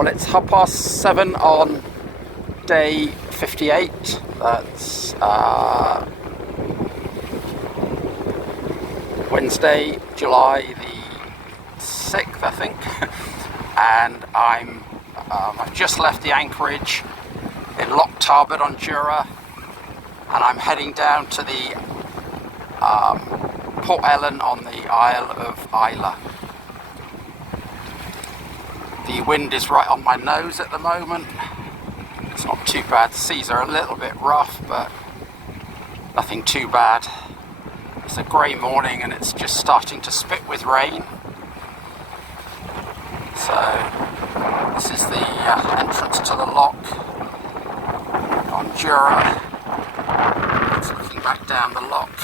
Well, it's 7:30 on day 58. That's Wednesday, July the 6th, I think. And I've just left the anchorage in Loch Tarbert on Jura, and I'm heading down to the Port Ellen on the Isle of Islay. The wind is right on my nose at the moment. It's not too bad. The seas are a little bit rough, but nothing too bad. It's a grey morning and it's just starting to spit with rain. So this is the entrance to the loch on Jura. It's looking back down the loch,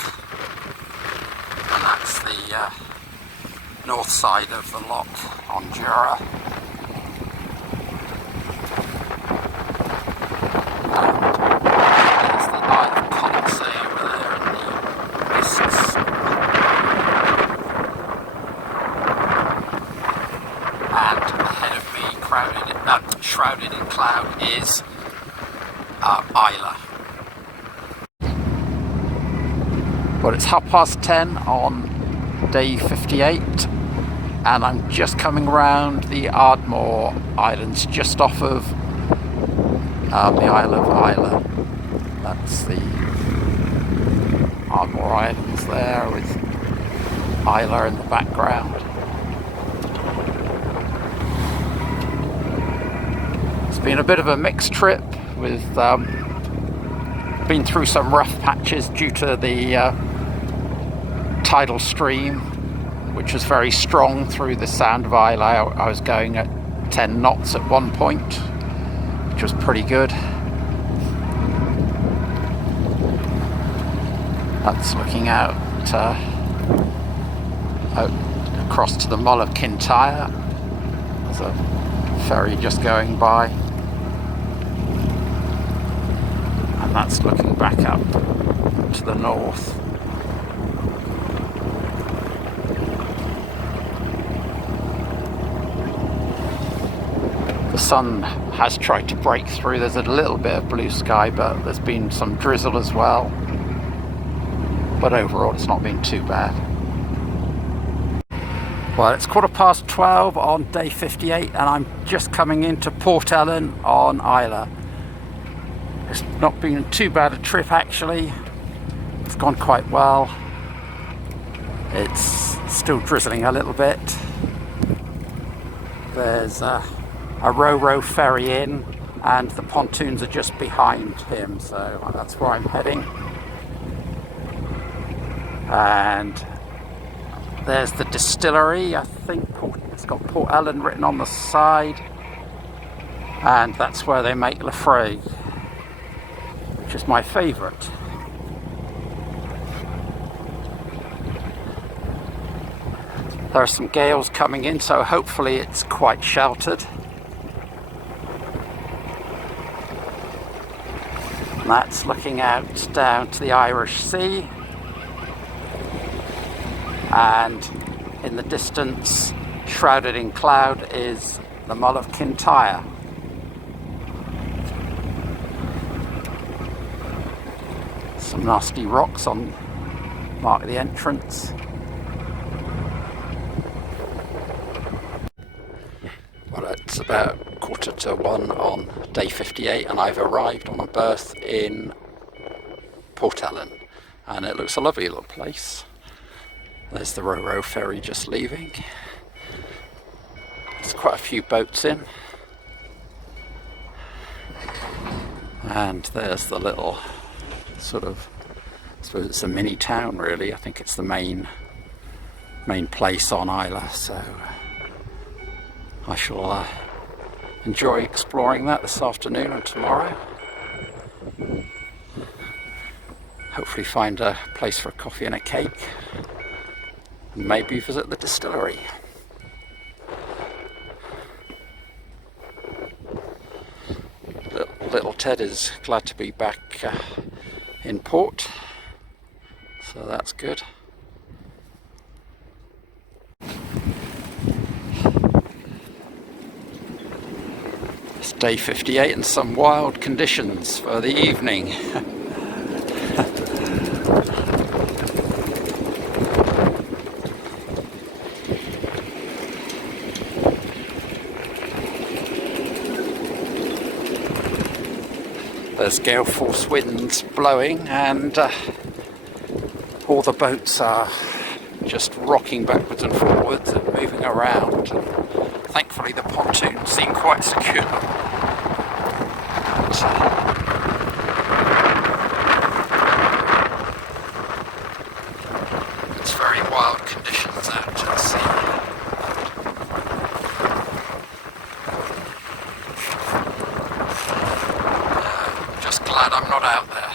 and that's the north side of the loch on Jura. Shrouded in cloud is Islay. Well, it's 10:30 on day 58, and I'm just coming around the Ardmore Islands, just off of the Isle of Islay. That's the Ardmore Islands there, with Islay in the background. Been a bit of a mixed trip, with been through some rough patches due to the tidal stream, which was very strong through the Sound of Islay. I was going at 10 knots at one point, which was pretty good. That's looking out across to the Mull of Kintyre. There's a ferry just going by. That's looking back up to the north. The sun has tried to break through. There's a little bit of blue sky, but there's been some drizzle as well. But overall, it's not been too bad. Well, it's 12:15 on day 58, and I'm just coming into Port Ellen on Islay. It's not been too bad a trip, actually. It's gone quite well. It's still drizzling a little bit. There's a ro-ro ferry in, and the pontoons are just behind him, so that's where I'm heading. And there's the distillery. I think it's got Port Ellen written on the side, and that's where they make Lafroig, which is my favourite. There are some gales coming in, so hopefully it's quite sheltered. And that's looking out down to the Irish Sea. And in the distance, shrouded in cloud, is the Mull of Kintyre. Some nasty rocks on mark the entrance. Well, it's about 1:45 on day 58, and I've arrived on a berth in Port Ellen, and it looks a lovely little place. There's the ro-ro ferry just leaving. There's quite a few boats in, and there's the little sort of, I suppose it's a mini town really. I think it's the main place on Islay, so I shall enjoy exploring that this afternoon and tomorrow. Hopefully find a place for a coffee and a cake, and maybe visit the distillery. Little Ted is glad to be back in port, so that's good. It's day 58 and some wild conditions for the evening. There's gale force winds blowing, and all the boats are just rocking backwards and forwards and moving around. Thankfully the pontoons seem quite secure. It's very wild conditions out at sea. Just glad I'm not out there.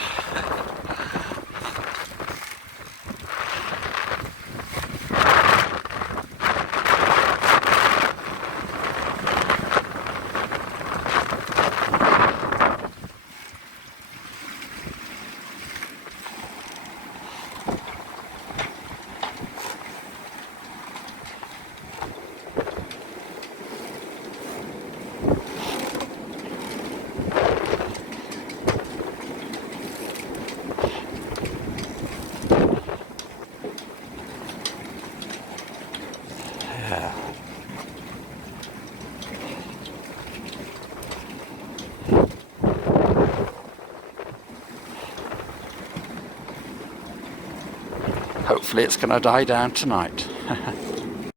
Hopefully it's going to die down tonight.